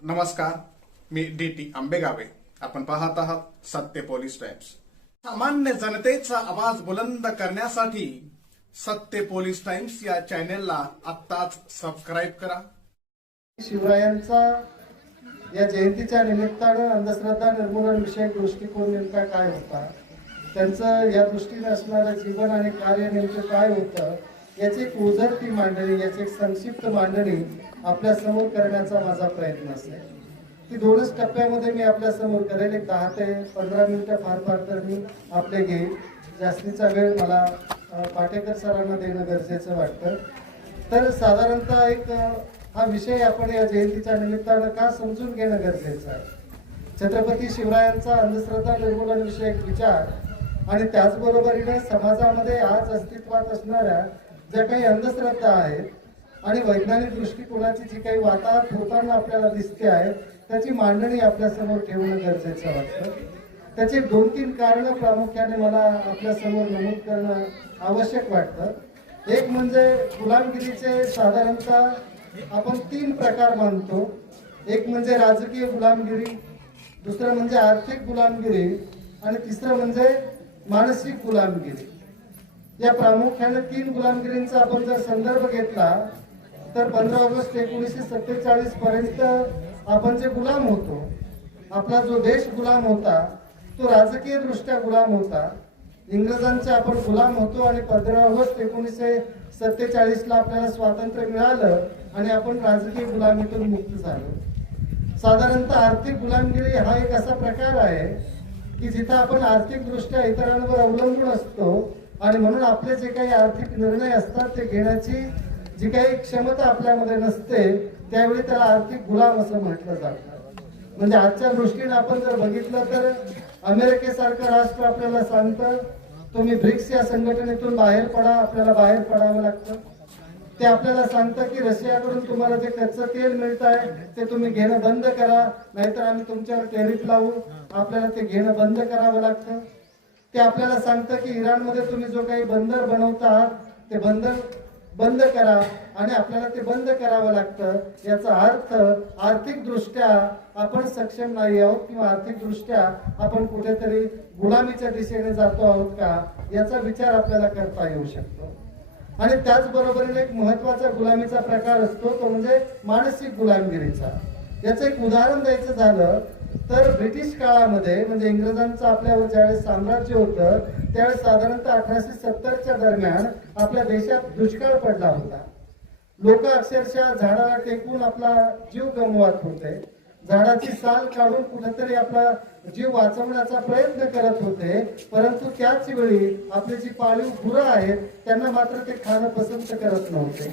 नमस्कार, मी डी.टी. आंबेगावे. आपण पाहत आहात सत्य पोलीस टाइम्स. सामान्य जनतेचा आवाज बुलंद करण्यासाठी सत्य पोलीस टाइम्स या चॅनेलला आत्ताच सबस्क्राईब करा. शिवरायांचा या जयंतीच्या निमित्तानं अंधश्रद्धा निर्मूलन विषयक दृष्टिकोन नेमका काय होता, त्यांचं या दृष्टीने असणारं जीवन आणि कार्य नेमकं काय होतं, याची एक उजळती मांडणी, याची एक संक्षिप्त मांडणी आपल्या समोर करण्याचा माझा प्रयत्न असेल. ती दोनच टप्प्यामध्ये मी आपल्या समोर करेल. एक 10 ते 15 मिनिटं फार तर मी आपले घेईल. जास्तीचा वेळ मला पाटेकर सरांना देणं गरजेचं वाटतं. तर साधारणतः एक हा विषय आपण या जयंतीच्या निमित्तानं का समजून घेणं गरजेचं आहे. छत्रपती शिवरायांचा अंधश्रद्धा निर्मूलन विषयक विचार आणि त्याचबरोबरीने समाजामध्ये आज अस्तित्वात असणाऱ्या ज्या काही अंधश्रद्धा आहेत आणि वैज्ञानिक दृष्टिकोनाची जी काही वाताहत होताना आपल्याला दिसते आहे, त्याची मांडणी आपल्या समोर ठेवणं गरजेचं वाटतं. त्याची 2-3 कारणं प्रामुख्याने मला आपल्या समोर नमूद करणं आवश्यक वाटतं. एक म्हणजे गुलामगिरीचे साधारणतः आपण 3 प्रकार मानतो. एक म्हणजे राजकीय गुलामगिरी, दुसरं म्हणजे आर्थिक गुलामगिरी आणि तिसरं म्हणजे मानसिक गुलामगिरी. या प्रामुख्याने 3 गुलामगिरींचा आपण जर संदर्भ घेतला तर 15 ऑगस्ट 1947 पर्यंत आपण जे गुलाम होतो, आपला जो देश गुलाम होता तो राजकीय दृष्ट्या गुलाम होता. इंग्रजांचे आपण गुलाम होतो आणि 15 ऑगस्ट 1947 आपल्याला स्वातंत्र्य मिळालं आणि आपण राजकीय गुलामीतून मुक्त झालो. साधारणतः आर्थिक गुलामगिरी हा एक असा प्रकार आहे की जिथं आपण आर्थिक दृष्ट्या इतरांवर अवलंबून असतो आणि म्हणून आपले जे काही आर्थिक निर्णय असतात ते घेण्याची जी काही क्षमता आपल्यामध्ये नसते, त्यावेळी त्याला आर्थिक गुलाम असं म्हटलं जातं. म्हणजे आजच्या दृष्टीने आपण जर बघितलं तर अमेरिकेसारखं राष्ट्र आपल्याला सांगतं तुम्ही ब्रिक्स या संघटनेतून बाहेर पडा, आपल्याला बाहेर पडावं लागतं. ते आपल्याला सांगतं की रशियाकडून तुम्हाला जे कच्चं तेल मिळत आहे ते तुम्ही घेणं बंद करा, नाहीतर आम्ही तुमच्यावर टॅरिफ लावू, आपल्याला ते घेणं बंद करावं लागतं. ते आपल्याला सांगतं की इराणमध्ये तुम्ही जो काही बंदर बनवता आहात ते बंदर बंद करा आणि आपल्याला ते बंद करावं लागतं. याचा अर्थ आर्थिक दृष्ट्या आपण सक्षम नाही आहोत किंवा आर्थिक दृष्ट्या आपण कुठेतरी गुलामीच्या दिशेने जातो आहोत का, याचा विचार आपल्याला करता येऊ शकतो. आणि त्याचबरोबरीने एक महत्वाचा गुलामीचा प्रकार असतो तो म्हणजे मानसिक गुलामगिरीचा. याचं एक उदाहरण द्यायचं झालं तर ब्रिटिश काळामध्ये म्हणजे इंग्रजांचं आपल्यावर ज्यावेळेस साम्राज्य होतं त्यावेळेस साधारणतः 1870च्या दरम्यान आपल्या देशात दुष्काळ पडला होता. लोक अक्षरशः झाडाला टेकून आपला जीव गमवत होते, झाडाची साल काढून कुठेतरी आपला जीव वाचवण्याचा प्रयत्न करत होते. परंतु त्याच वेळी आपली जी पाळीव गुरं आहेत त्यांना मात्र ते खाणं पसंत करत नव्हते.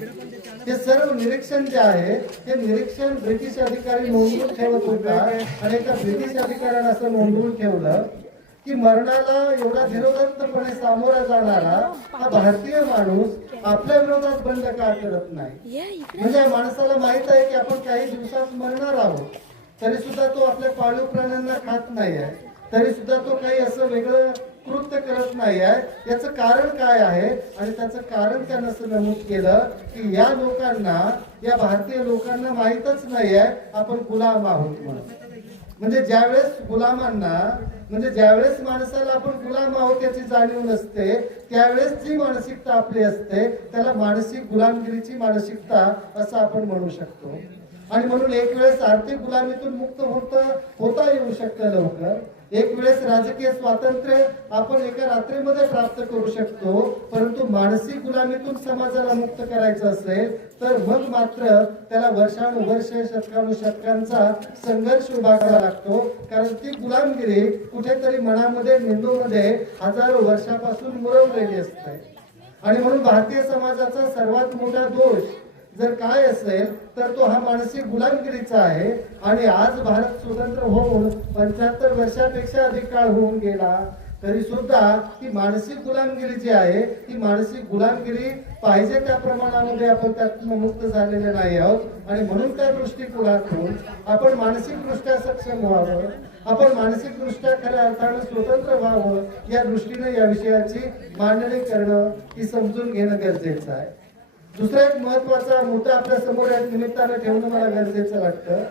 हे सर्व निरीक्षण जे आहे हे निरीक्षण ब्रिटिश अधिकारी नोंदवून ठेवत होता आणि एका ब्रिटिश अधिकाऱ्यानं असं नोंदवून ठेवलं की मरणाला एवढा धीरोधंतपणे सामोरा जाणारा हा भारतीय माणूस आपल्या विरोधात बंड का करत नाही. म्हणजे माणसाला माहित आहे की आपण काही दिवसात मरणार आहोत, तरी सुद्धा तो आपल्या पाळीव प्राण्यांना खात नाही आहे, तरी सुद्धा तो काही असं वेगळं कृत्य करत नाही आहे. याचं कारण काय आहे आणि त्याचं कारण त्यानं असं नमूद केलं की या लोकांना, या भारतीय लोकांना माहीतच नाही आहे आपण गुलाम आहोत म्हणून. म्हणजे ज्यावेळेस माणसाला आपण गुलाम आहोत याची जाणीव नसते, त्यावेळेस जी मानसिकता आपली असते त्याला मानसिक गुलामगिरीची मानसिकता असं आपण म्हणू शकतो. आणि म्हणून एक वेळेस आर्थिक गुलामीतून मुक्त होता येऊ शकतं लवकर, एक वेळेस राजकीय स्वातंत्र्य आपण एका रात्रीमध्ये प्राप्त करू शकतो. परंतु मानसिक गुलामीतून समाजाला मुक्त करायचं असेल तर मग मात्र त्याला वर्षानुवर्ष शतकानुशतकांचा संघर्ष उभा करावा लागतो. कारण ती गुलामगिरी कुठेतरी मनामध्ये, मेंदूमध्ये हजारो वर्षापासून मुरवलेली असते. आणि म्हणून भारतीय समाजाचा सर्वात मोठा दोष जर काय असेल तर तो हा मानसिक गुलामगिरीचा आहे. आणि आज भारत स्वतंत्र होऊन 75 वर्षापेक्षा अधिक काळ होऊन गेला तरी सुद्धा ती मानसिक गुलामगिरी जी आहे ती मानसिक गुलामगिरी पाहिजे त्या प्रमाणामध्ये आपण त्यातून मुक्त झालेले नाही आहोत. आणि म्हणून त्या दृष्टिकोनातून आपण मानसिकदृष्ट्या सक्षम व्हावं, आपण मानसिकदृष्ट्या खऱ्या अर्थानं स्वतंत्र व्हावं, या दृष्टीने या विषयाची मांडणी करणं, ती समजून घेणं गरजेचं आहे. दुसरा एक महत्वाचा मुद्दा आपल्या समोर या निमित्तानं ठेवणं मला गरजेचं वाटतं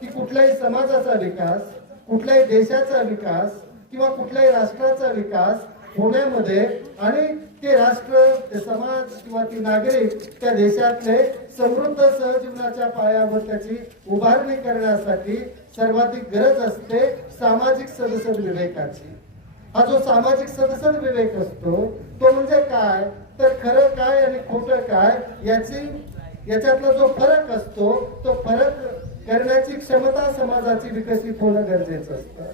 की कुठल्या कुठल्याही समाजाचा विकास, कुठल्याही देशाचा विकास किंवा कुठल्याही राष्ट्राचा विकास होण्यामध्ये आणि ते राष्ट्र, ते समाज किंवा ती नागरिक त्या देशातले समृद्ध सहजीवनाच्या पायावर त्याची उभारणी करण्यासाठी सर्वाधिक गरज असते सामाजिक सदसद विवेकाची. हा जो सामाजिक सदसद विवेक असतो तो म्हणजे काय, तर खरं काय आणि खोटं काय याच्यातला जो फरक असतो तो फरक करण्याची क्षमता समाजाची विकसित होणं गरजेचं असतं.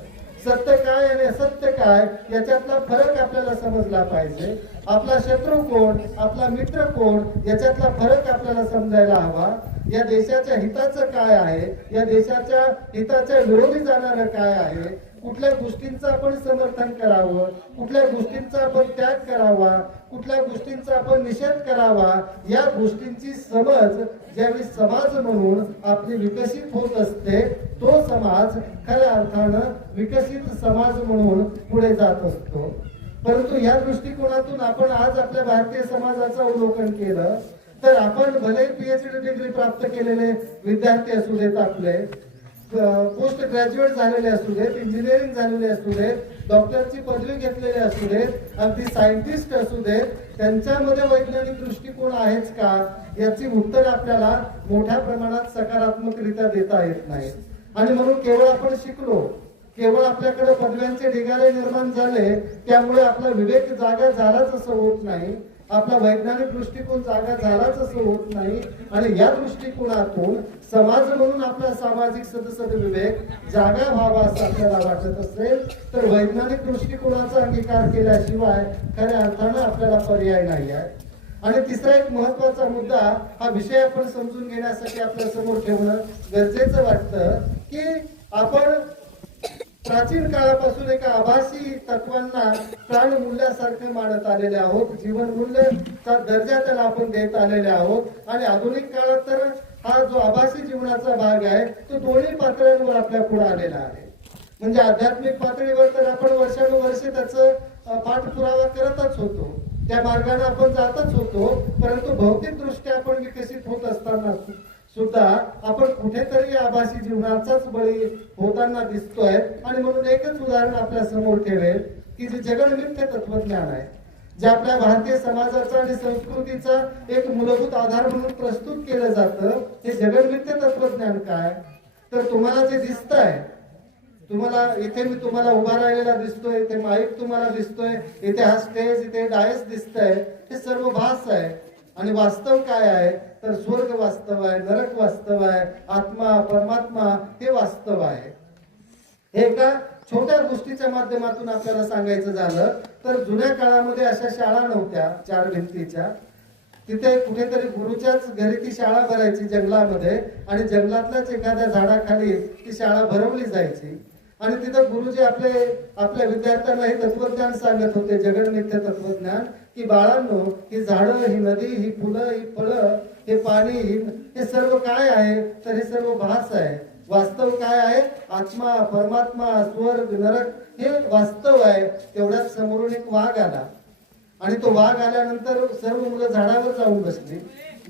सत्य काय आणि असत्य काय याच्यातला फरक आपल्याला समजला पाहिजे. आपला शत्रू कोण, आपला मित्र कोण याच्यातला फरक आपल्याला समजायला हवा. या देशाच्या हिताचं काय आहे, या देशाच्या हिताच्या विरोधी जाणारं काय आहे, कुठल्या गोष्टींचं आपण समर्थन करावं, कुठल्या गोष्टींचा आपण त्याग करावा, कुठल्या गोष्टींचा आपण निषेध करावा, या गोष्टींची समज ज्यावेळी समाज म्हणून आपली विकसित होत असते तो समाज खऱ्या अर्थानं विकसित समाज म्हणून पुढे जात असतो. परंतु या दृष्टिकोनातून आपण आज आपल्या भारतीय समाजाचं अवलोकन केलं तर आपण भले PhD डिग्री प्राप्त केलेले विद्यार्थी असू देत, आपले पोस्ट ग्रॅज्युएट झालेले असू देत, इंजिनिअरिंग झालेले असू देत, डॉक्टरची पदवी घेतलेले असू देत, अगदी सायंटिस्ट असू देत, त्यांच्यामध्ये वैज्ञानिक दृष्टिकोन आहेच का याची उत्तर आपल्याला मोठ्या प्रमाणात सकारात्मकरित्या देता येत नाही. आणि म्हणून केवळ आपण शिकलो, केवळ आपल्याकडे पदव्यांचे ढिगारे निर्माण झाले त्यामुळे आपला विवेक जागा झालाच असं होत नाही, आपला वैज्ञानिक दृष्टिकोन जागा झालाच असं होत नाही. आणि या दृष्टिकोनातून समाज म्हणून आपला सामाजिक सदसद विवेक जागा व्हावा असं आपल्याला वाटत असेल तर वैज्ञानिक दृष्टिकोनाचा अंगीकार केल्याशिवाय खऱ्या अर्थानं आपल्याला पर्याय नाही आहे. आणि तिसरा एक महत्वाचा मुद्दा, हा विषय आपण समजून घेण्यासाठी आपल्या समोर ठेवणं गरजेचं वाटतं की आपण प्राचीन काळापासून एका आभासी तत्वांना प्राण मूल्यासारखे मानत आलेले आहोत, जीवन मूल्याचा दर्जा त्याला आपण देत आलेले आहोत. आणि आधुनिक काळात तर हा जो आभासी जीवनाचा भाग आहे तो दोन्ही पातळ्यांवर आपल्या पुढे आलेला आहे. म्हणजे आध्यात्मिक पातळीवर तर आपण वर्षानुवर्षे त्याचं पाठपुरावा करतच होतो, त्या मार्गाने आपण जातच होतो, परंतु भौतिक दृष्ट्या आपण विकसित होत असताना सुद्धा आपण कुठेतरी आभासी जीवनाचाच बळी होताना दिसतोय. आणि म्हणून एकच उदाहरण आपल्या समोर ठेवेल की जे जगन्मिथ्य तत्वज्ञान आहे, जे आपल्या भारतीय समाजाचा आणि संस्कृतीचा एक मूलभूत आधार म्हणून प्रस्तुत केलं जातं, हे जगन्मिथ्य तत्वज्ञान काय, तर तुम्हाला जे दिसतंय, तुम्हाला इथे मी तुम्हाला उभा राहिलेला दिसतोय, इथे माईक तुम्हाला दिसतोय, इथे हा स्टेज, इथे डायस दिसतंय, हे सर्व भास आहे. आणि वास्तव काय आहे तर स्वर्ग वास्तव आहे, नरक वास्तव आहे, आत्मा परमात्मा हे वास्तव आहे. हे एका छोट्या गोष्टीच्या माध्यमातून आपल्याला सांगायचं झालं तर जुन्या काळामध्ये अशा शाळा नव्हत्या 4 भिंतीच्या. तिथे कुठेतरी गुरुच्याच घरी ती शाळा भरायची जंगलामध्ये, आणि जंगलातल्याच एखाद्या झाडाखाली ती शाळा भरवली जायची. आणि तिथं गुरुजी आपल्या विद्यार्थ्यांना हे तत्वज्ञान सांगत होते, जगन्मिथ्य तत्वज्ञान, की बाळांनो, ही झाडं, ही नदी, ही फुलं, ही फळं, हे पाणी, हे सर्व काय आहे तर हे सर्व भास आहे. वास्तव काय आहे, आत्मा परमात्मा स्वर्ग नरक हे वास्तव आहे. तेवढ्यात समोरून एक वाघ आला आणि तो वाघ आल्यानंतर सर्व मुलं झाडावर जाऊन बसली,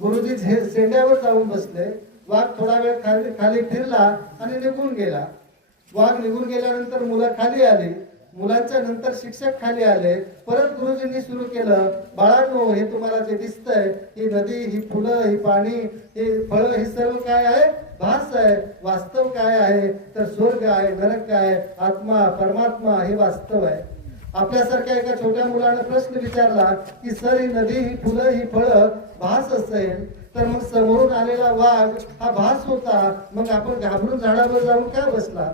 गुरुजी शेंड्यावर जाऊन बसले. वाघ थोडा वेळ खाली फिरला आणि निघून गेला. वाघ निघून गेल्यानंतर मुलं खाली आली, मुलांच्या नंतर शिक्षक खाली आले. परत गुरुजींनी सुरू केलं, बाळांनो, हे तुम्हाला जे दिसतंय, ही नदी, ही फुलं, ही पाणी, हे फळं, हे सर्व काय आहे, भास आहे. वास्तव काय आहे तर स्वर्ग आहे, नरक आहे, आत्मा परमात्मा हे वास्तव आहे. आपल्यासारख्या एका छोट्या मुलानं प्रश्न विचारला की सर, ही नदी, ही फुलं, ही फळं भास असेल तर मग समोरून आलेला वाघ हा भास होता, मग आपण घाबरून झाडावर जाऊन का बसला?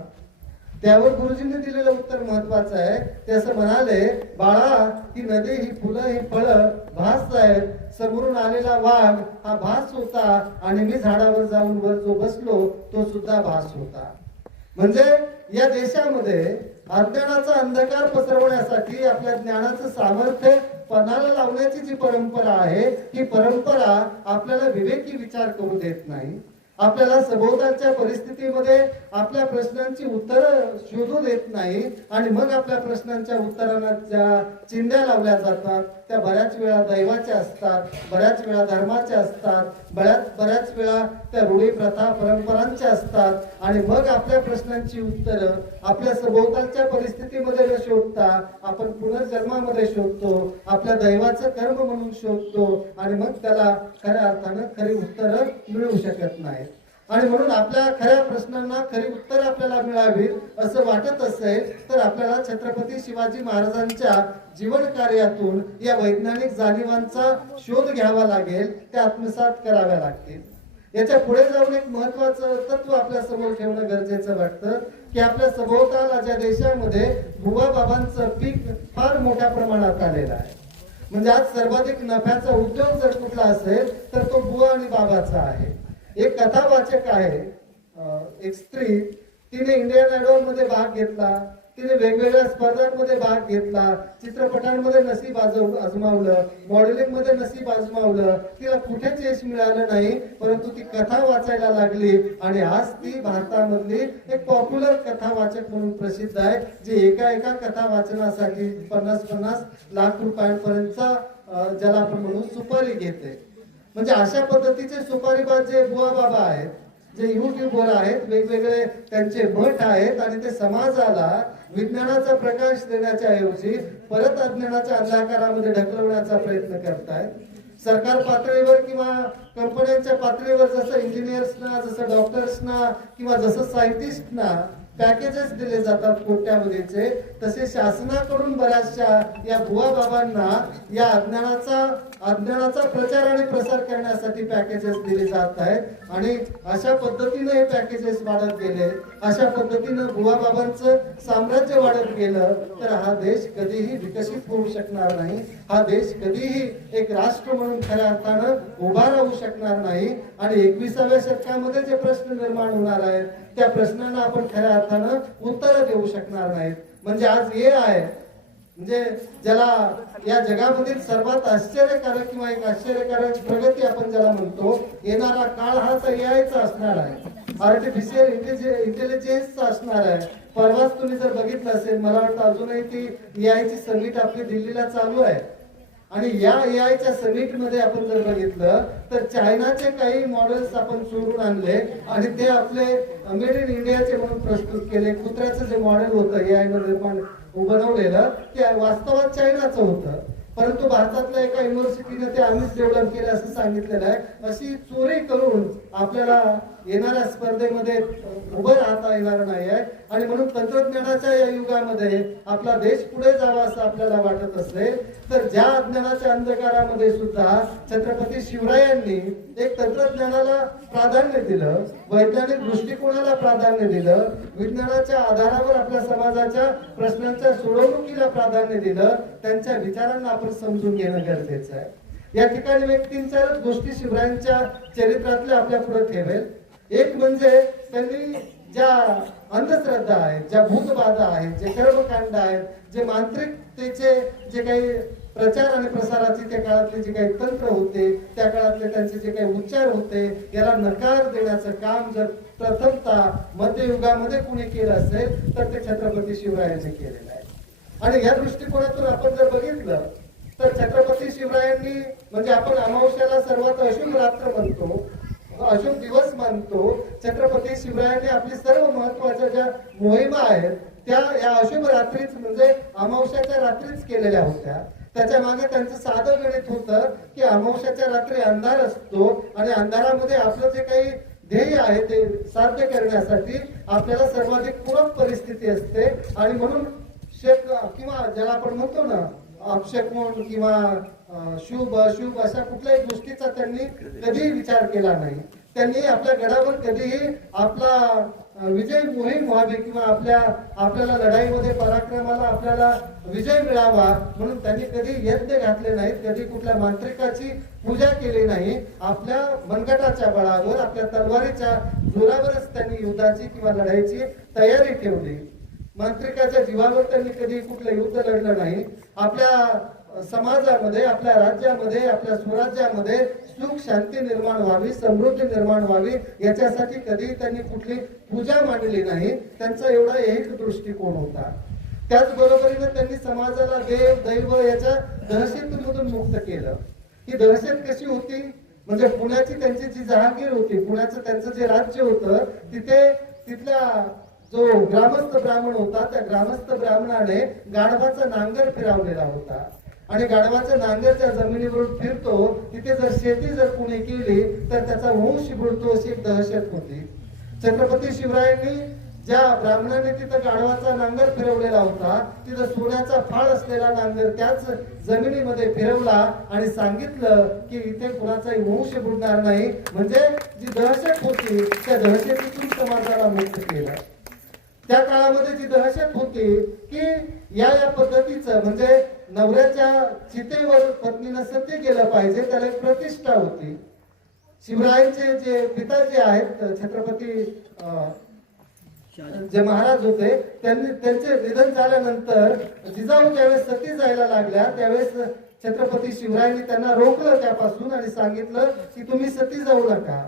त्यावर गुरुजींनी दिलेलं उत्तर महत्वाचं आहे. ते असं म्हणाले, बाळा, ही नदी, ही फुलं, ही फळं भास आहेत, समोरून आलेला वाघ हा भास होता, आणि मी झाडावर जाऊन वर जो बसलो तो सुद्धा भास होता. म्हणजे या देशामध्ये अज्ञानाचा अंधकार पसरवण्यासाठी आपल्या ज्ञानाचं सामर्थ्य पणाला लावण्याची जी परंपरा आहे, ही परंपरा आपल्याला विवेकी विचार करू देत नाही, आपल्याला सभोवतालच्या परिस्थितीमध्ये आपल्या प्रश्नांची उत्तरं शोधू देत नाही. आणि मग आपल्या प्रश्नांच्या उत्तरांना ज्या चिंध्या लावल्या जातात त्या बऱ्याच वेळा दैवाच्या असतात, बऱ्याच वेळा धर्माच्या असतात, बऱ्याच वेळा त्या रूढी प्रथा परंपरांच्या असतात आणि मग आपल्या प्रश्नांची उत्तरं आपल्या सभोवतालच्या परिस्थितीमध्ये न शोधता आपण पुनर्जन्मामध्ये शोधतो, आपल्या दैवाचं कर्म म्हणून शोधतो आणि मग त्याला खऱ्या अर्थानं खरी उत्तरं मिळू शकत नाहीत. आणि म्हणून आपल्या खऱ्या प्रश्नांना खरी उत्तर आपल्याला मिळावीत असं वाटत असेल तर आपल्याला छत्रपती शिवाजी महाराजांच्या जीवन कार्यातून या वैज्ञानिक जाणीवांचा शोध घ्यावा लागेल, त्या आत्मसात कराव्या लागतील. याच्या पुढे जाऊन एक महत्वाचं तत्व आपल्या समोर ठेवणं गरजेचं वाटतं की आपल्या सभोवताला ज्या देशामध्ये बुवा बाबांचं पीक फार मोठ्या प्रमाणात आलेलं आहे, म्हणजे आज सर्वाधिक नफ्याचा उद्योग जर कुठला असेल तर तो बुवा आणि बाबाचा आहे. एक कथावाचक आहे, एक स्त्री, तिने इंडियन आयडॉल मध्ये भाग घेतला, तिने वेगवेगळ्या स्पर्धांमध्ये भाग घेतला, चित्रपटांमध्ये नशीब आजमावलं, मॉडेलिंग मध्ये नशीब आजमावलं, तिला कुठेच यश मिळालं नाही, परंतु ती कथा वाचायला लागली आणि आज ती भारतामधली एक पॉप्युलर कथावाचक म्हणून प्रसिद्ध आहे, जी एका कथा वाचनासाठी 50-50 लाख रुपयांपर्यंतचा ज्याला आपण म्हणू सुपारी घेते. म्हणजे अशा पद्धतीचे सुपारीबाज जे बुवा बाबा आहेत, जे युट्यूबवर आहेत, वेगवेगळे त्यांचे मठ आहेत आणि ते समाजाला विज्ञानाचा प्रकाश देण्याच्या ऐवजी परत अज्ञानाच्या अंधकारामध्ये ढकलवण्याचा प्रयत्न करतायत. सरकार पातळीवर किंवा कंपन्यांच्या पातळीवर जसं इंजिनियर्सना, जसं डॉक्टर्सना किंवा जसं सायंटिस्टना पॅकेजेस दिले जातात कोट्यावधीचे, तसे शासनाकडून बऱ्याचशा या बुवा बाबांना या अज्ञानाचा प्रचार आणि प्रसार करण्यासाठी पॅकेजेस दिले जात आहेत आणि अशा पद्धतीने हे पॅकेजेस वाढत गेले, अशा पद्धतीनं बुवा बाबांचं साम्राज्य वाढत गेलं तर हा देश कधीही विकसित होऊ शकणार नाही, हा देश कधीही एक राष्ट्र म्हणून खऱ्या अर्थानं उभा राहू शकणार नाही आणि 21व्या शतकामध्ये जे प्रश्न निर्माण होणार आहेत त्या प्रश्नांना आपण खऱ्या अर्थानं उत्तर देऊ शकणार नाहीत. म्हणजे आज AI म्हणजे ज्याला या जगामधील सर्वात आश्चर्यकारक किंवा एक आश्चर्यकारक प्रगती आपण ज्याला म्हणतो, येणारा काळ हा AIचा असणार आहे, आर्टिफिशियल इंटेलिजन्सचा असणार आहे. परवाच तुम्ही जर बघितलं असेल, मला वाटतं अजूनही ती AIची समिट आपली दिल्लीला चालू आहे आणि या AIच्या समिट मध्ये आपण जर बघितलं तर चायनाचे काही मॉडेल्स आपण चोरून आणले आणि ते आपले मेड इन इंडियाचे म्हणून प्रस्तुत केले. कुत्र्याचं जे मॉडेल होतं AI मध्ये बनवलेलं ते वास्तवात चायनाचं होतं, परंतु भारतातल्या एका युनिव्हर्सिटीने ते आम्हीच डेव्हलप केलं असं सांगितलेलं आहे. अशी चोरी करून आपल्याला येणाऱ्या स्पर्धेमध्ये उभं राहता येणार नाही आहे आणि म्हणून तंत्रज्ञानाच्या या युगामध्ये आपला देश पुढे जावा असं आपल्याला वाटत असेल तर ज्या अज्ञानाच्या अंधकारामध्ये सुद्धा छत्रपती शिवरायांनी एक तंत्रज्ञानाला प्राधान्य दिलं, वैज्ञानिक दृष्टिकोनाला प्राधान्य दिलं, विज्ञानाच्या आधारावर आपल्या समाजाच्या प्रश्नांच्या सोडवणुकीला प्राधान्य दिलं, त्यांच्या विचारांना आपण समजून घेणं गरजेचं आहे. या ठिकाणी एक 3-4 गोष्टी शिवरायांच्या चरित्रातल्या आपल्या पुढे ठेवेल. एक म्हणजे त्यांनी ज्या अंधश्रद्धा आहेत, ज्या भूतबाधा आहेत, जे कर्मकांड आहेत, जे मांत्रिकतेचे जे काही प्रचार आणि प्रसाराचे त्या काळातले जे काही तंत्र होते, त्या काळातले त्यांचे जे काही उच्चार होते, याला नकार देण्याचं काम जर प्रथमतः मध्ययुगामध्ये कुणी केलं असेल तर ते छत्रपती शिवरायांनी केलेलं आहे. आणि या दृष्टिकोनातून आपण जर बघितलं तर छत्रपती शिवरायांनी म्हणजे आपण अमावस्याला सर्वात अशुभ रात्र म्हणतो, अशुभ दिवस मानतो, छत्रपती शिवरायांनी आपली सर्व महत्वाच्या ज्या मोहिमा आहेत त्या या अशुभ रात्रीच म्हणजे अमावस्याच्या रात्रीच केलेल्या होत्या. त्याच्या मागे त्यांचं साधं गणित होतं की अमावस्याच्या रात्री अंधार असतो आणि अंधारामध्ये आपलं जे काही ध्येय आहे ते साध्य करण्यासाठी आपल्याला सर्वाधिक पूरक परिस्थिती असते आणि म्हणून किंवा ज्याला आपण म्हणतो ना अपशकुन किंवा शुभ अशुभ अशा कुठल्याही गोष्टीचा त्यांनी कधीही विचार केला नाही. त्यांनी आपल्या गडावर कधीही आपला विजय मोहीम व्हावी किंवा आपल्याला लढाईमध्ये पराक्रमाला आपल्याला विजय मिळावा म्हणून त्यांनी कधी यज्ञ घातले नाहीत, कधी कुठल्या मांत्रिकाची पूजा केली नाही. आपल्या मनगटाच्या बळावर आपल्या तलवारीच्या जोरावरच त्यांनी युद्धाची किंवा लढाईची तयारी ठेवली. मांत्रिकाच्या जीवावर त्यांनी कधी कुठलं युद्ध लढलं नाही. आपल्या समाजामध्ये, आपल्या राज्यामध्ये, आपल्या स्वराज्यामध्ये सुख शांती निर्माण व्हावी, समृद्धी निर्माण व्हावी याच्यासाठी कधी त्यांनी कुठली पूजा मांडली नाही. त्यांचा एवढा एक दृष्टिकोन होता. त्याचबरोबरीने त्यांनी समाजाला देव दैव याच्या दहशतीमधून मुक्त केलं. ही दहशत कशी होती म्हणजे पुण्याची त्यांची जी जहागीर होती, पुण्याचं त्यांचं जे राज्य होतं, तिथे तिथल्या जो ग्रामस्थ ब्राह्मण होता, त्या ग्रामस्थ ब्राह्मणाने गाढवाचा नांगर फिरवलेला होता आणि गाढवाचा नांगर ज्या जमिनीवर फिरतो तिथे जर शेती जर कोणी केली तर त्याचा वंश बुडतो अशी एक दहशत होती. छत्रपती शिवरायांनी ज्या ब्राह्मणाने तिथं गाढवाचा नांगर फिरवलेला होता, तिथं सोन्याचा फाळ असलेला नांगर त्याच जमिनीमध्ये फिरवला आणि सांगितलं की इथे कुणाचाही वंश बुडणार नाही. म्हणजे जी दहशत होती त्या दहशतीतून समाजाला मुक्त केलं. त्या काळामध्ये जी दहशत होती की या पद्धतीचं म्हणजे नवऱ्याच्या चितेवर पत्नीनं सत्य केलं पाहिजे, त्याला एक प्रतिष्ठा होती. शिवरायांचे जे पिता जे आहेत छत्रपती जे महाराज होते, त्यांचे निधन झाल्यानंतर जिजाऊ ज्यावेळेस सती जायला लागल्या त्यावेळेस छत्रपती शिवरायांनी त्यांना रोखलं त्यापासून आणि सांगितलं की तुम्ही सती जाऊ नका.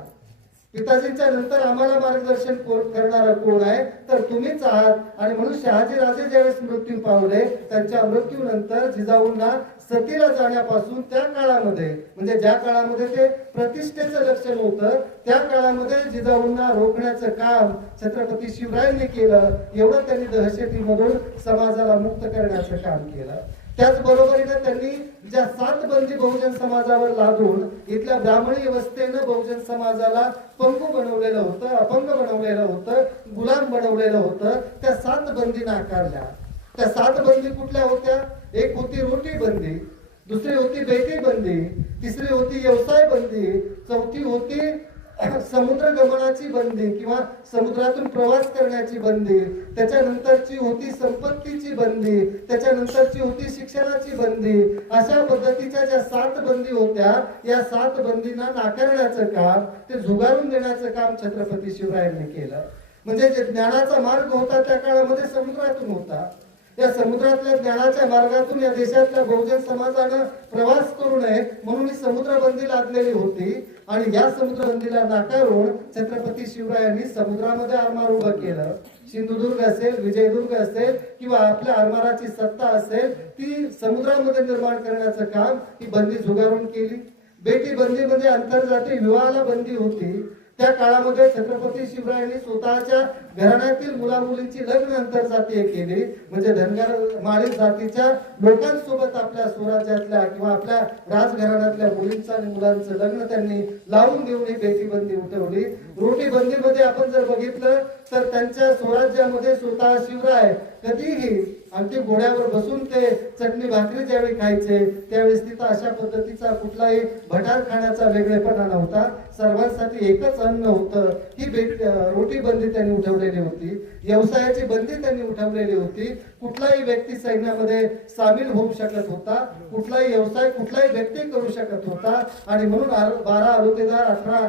पिताजींच्या नंतर आम्हाला मार्गदर्शन करणारा कोण आहे तर तुम्हीच आहात. आणि म्हणून शहाजी राजे ज्यावेळेस मृत्यू पावले त्यांच्या मृत्यूनंतर जिजाऊंना सतीला जाण्यापासून त्या काळामध्ये म्हणजे ज्या काळामध्ये ते प्रतिष्ठेचं लक्षण होतं त्या काळामध्ये जिजाऊंना रोखण्याचं काम छत्रपती शिवरायांनी केलं. एवढं त्यांनी दहशतीमधून समाजाला मुक्त करण्याचं काम केलं. त्याचबरोबरीने त्यांनी ज्या 7 बंदी बहुजन समाजावर लादून इथल्या ब्राह्मणी व्यवस्थेनं बहुजन समाजाला पंगू बनवलेलं होतं, अपंग बनवलेलं होतं, गुलाम बनवलेलं होतं, त्या 7 बंदी नाकारल्या. त्या 7 बंदी कुठल्या होत्या? एक होती रोटी बंदी, दुसरी होती बेटी बंदी, तिसरी होती व्यवसाय बंदी, चौथी होती समुद्र गमनाची बंदी किंवा समुद्रातून प्रवास करण्याची बंदी, त्याच्यानंतरची होती संपत्तीची बंदी, त्याच्यानंतरची होती शिक्षणाची बंदी. अशा पद्धतीच्या ज्या 7 बंदी होत्या या 7 बंदींना नाकारण्याचं काम, ते झुगारून देण्याचं काम छत्रपती शिवरायांनी केलं. म्हणजे जे ज्ञानाचा मार्ग होता त्या काळामध्ये समुद्रातून होता. या समुद्रातल्या ज्ञानाच्या मार्गातून या देशातल्या बहुजन समाजानं प्रवास करू नये म्हणून ही समुद्रबंदी लादलेली होती. आणि या समुद्रबंदीला नाकारून छत्रपती शिवरायांनी समुद्रामध्ये आरमार उभं केलं. सिंधुदुर्ग असेल, विजयदुर्ग असेल किंवा आपल्या आरमाराची सत्ता असेल ती समुद्रामध्ये निर्माण करण्याचं काम ही बंदी झुगारून केली. बेटी बंदी म्हणजे आंतरजातीय विवाहाला बंदी होती. त्या काळामध्ये छत्रपती शिवरायांनी स्वतःच्या घराण्यातील मुलामुलींची लग्न आंतरजातीय केली. म्हणजे धनगर माळी जातीच्या लोकांसोबत आपल्या स्वराज्यातल्या किंवा आपल्या राजघराण्यातल्या मुलींचं आणि मुलांचं लग्न त्यांनी लावून देऊन ही बेटी बंदी उठवली. रोटी बंदीमध्ये आपण जर बघितलं तर त्यांच्या स्वराज्यामध्ये स्वतः शिवराय कधीही अगदी घोड्यावर बसून ते चटणी भाकरी ज्यावेळी खायचे त्यावेळेस तिथं अशा पद्धतीचा कुठलाही भटार खाण्याचा वेगळेपणा नव्हता. सर्वांसाठी एकच अन्न होतं. ही रोटी बंदी त्यांनी उठवलेली होती. व्यवसायाची बंदी त्यांनी उठवलेली होती. कुठलाही व्यक्ती सैन्यामध्ये सामील होऊ शकत होता, कुठलाही व्यवसाय कुठलाही व्यक्ती करू शकत होता. आणि म्हणून 12 बलुतेदार 18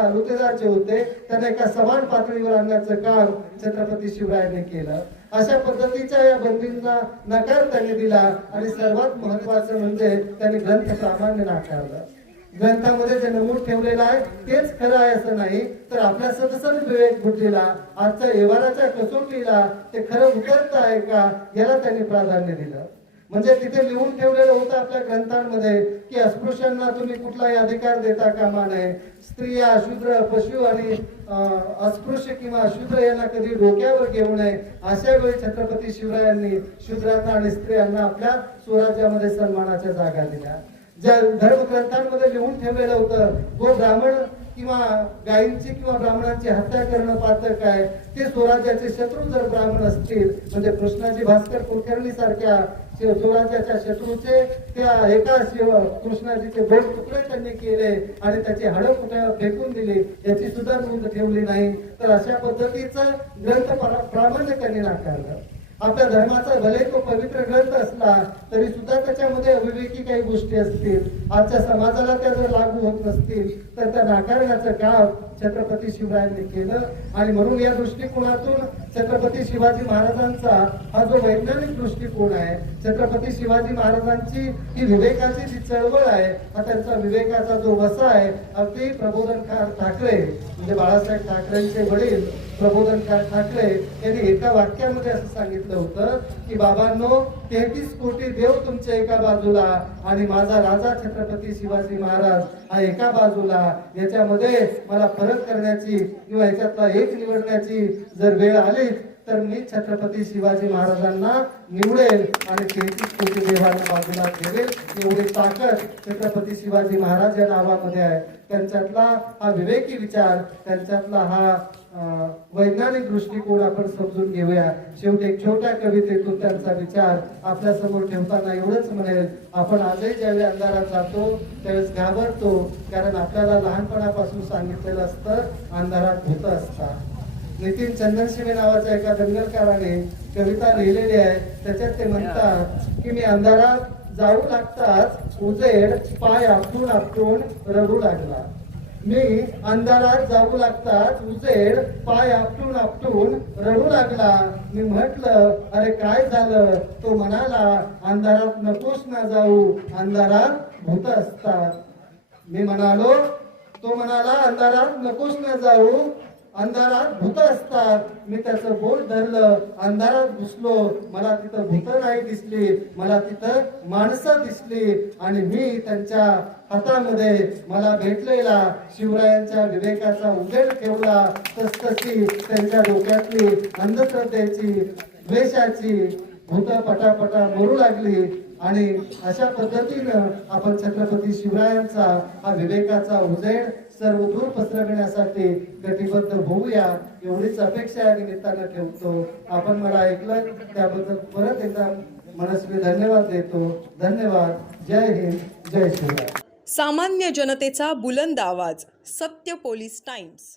अलुतेदार जे होते त्यांना एका समान पातळीवर आणण्याचं काम छत्रपती शिवरायांनी केलं. अशा पद्धतीच्या या बंदींना नकार त्यांनी दिला. आणि सर्वात महत्वाचं म्हणजे त्यांनी ग्रंथ प्रामाण्य नाकारलं. ग्रंथामध्ये जे नमूद ठेवलेलं आहे तेच खरं आहे असं नाही, तर आपल्या सदसद विवेक बुद्धीला आजच्या व्यवहाराच्या कसोटीला ते खरं उतरत आहे का याला त्यांनी प्राधान्य दिलं. म्हणजे तिथे लिहून ठेवलेलं होतं आपल्या ग्रंथांमध्ये की अस्पृश्यांना तुम्ही कुठलाही अधिकार देता कामा नये. स्त्रिया, शूद्र, पशु आणि अस्पृश्य किंवा शूद्र यांना कधी डोक्यावर घेऊ नये. अशा वेळी छत्रपती शिवरायांनी शूद्रांना आणि स्त्रियांना आपल्या स्वराज्यामध्ये सन्मानाच्या जागा दिल्या. ज्या धर्मग्रंथांमध्ये लिहून ठेवलेलं होतं गो ब्राह्मण किंवा गायींची किंवा ब्राह्मणांची हत्या करणं पातक आहे. ते स्वराज्याचे शत्रू जर ब्राह्मण असतील म्हणजे कृष्णाजी भास्कर कुलकर्णी सारख्या स्वराज्याच्या शत्रूचे त्या एका कृष्णाजीचे 2 तुकडे त्यांनी केले आणि त्याची हाडं कुठे फेकून दिली याची सुद्धा नोंद ठेवली नाही. तर अशा पद्धतीचं ग्रंथ प्रामाण्य त्यांनी नाकारलं. आपल्या धर्माचा भले तो पवित्र ग्रंथ असला तरी सुद्धा त्याच्यामध्ये अविवेकी काही गोष्टी असतील, आजच्या समाजाला त्या जर लागू होत नसतील तर त्या नाकारण्याचं काम छत्रपती शिवरायांनी केलं. आणि म्हणून या दृष्टिकोनातून छत्रपती शिवाजी महाराजांचा हा जो वैज्ञानिक दृष्टिकोन आहे, छत्रपती शिवाजी महाराजांची ही विवेकाची जी चळवळ आहे, हा त्यांचा विवेकाचा जो वसा आहे, अगदी प्रबोधनकार ठाकरे म्हणजे बाळासाहेब ठाकरेंचे वडील प्रबोधन ठाकरे यांनी एका वाक्यामध्ये असं सांगितलं होतं की बाबांनो 33 कोटी देव तुमच्या एका बाजूला आणि माझा राजा छत्रपती शिवाजी महाराज हा एका बाजूला, याच्यामध्ये मला फरक करण्याची किंवा याच्यातला एक निवडण्याची जर वेळ आली तर मी छत्रपती शिवाजी महाराजांना निवडेल आणि 33 कोटी देवांना बाजूला ठेवेल. एवढी ताकद छत्रपती शिवाजी महाराज या नावामध्ये आहे. त्यांच्यातला हा विवेकी विचार, त्यांच्यातला हा वैज्ञानिक दृष्टिकोन आपण समजून घेऊया. शेवटी एक छोट्या कवितेतून त्यांचा विचार आपल्या समोर ठेवताना एवढंच म्हणेल, आपण आजही ज्यावेळी अंधारात जातो त्यावेळेस घाबरतो, कारण आपल्याला लहानपणापासून सांगितलेलं असतं अंधारात भूत असतात. नितीन चंदनशिवे नावाच्या एका दंगलकाराने कविता लिहिलेली आहे. त्याच्यात ते म्हणतात की मी अंधारात जाऊ लागताच उजेड पाय आपटून आपटून रडू लागला. मी अंधारात जाऊ लागताच उजेड पाय आपटून आपटून रडू लागला. मी म्हटलं अरे काय झालं? तो म्हणाला अंधारात नकोस ना जाऊ, अंधारात भूत असतात. मी म्हणालो, तो म्हणाला अंधारात नकोस ना जाऊ, अंधारात भूत असतात. मी त्याचं बोट धरलं, अंधारात घुसलो, मला तिथं भूत नाही दिसली, मला तिथं माणसं दिसली आणि मी त्यांच्या हातामध्ये मला भेटलेला शिवरायांच्या विवेकाचा उजेड ठेवला. तसतशी त्यांच्या डोक्यातली अंधश्रद्धेची, द्वेषाची भूत पटापटा मरू लागली आणि अशा पद्धतीनं आपण छत्रपती शिवरायांचा हा विवेकाचा उजेड सर्वदूर पसरविण्यासाठी कटिबद्ध होऊया, एवढीच अपेक्षा या निमित्तानं ठेवतो. आपण मला ऐकलं त्याबद्दल परत एकदा मनस्वी धन्यवाद देतो. धन्यवाद. जय हिंद, जय शिवराय. सामान्य जनतेचा बुलंद आवाज, सत्य पोलीस टाइम्स.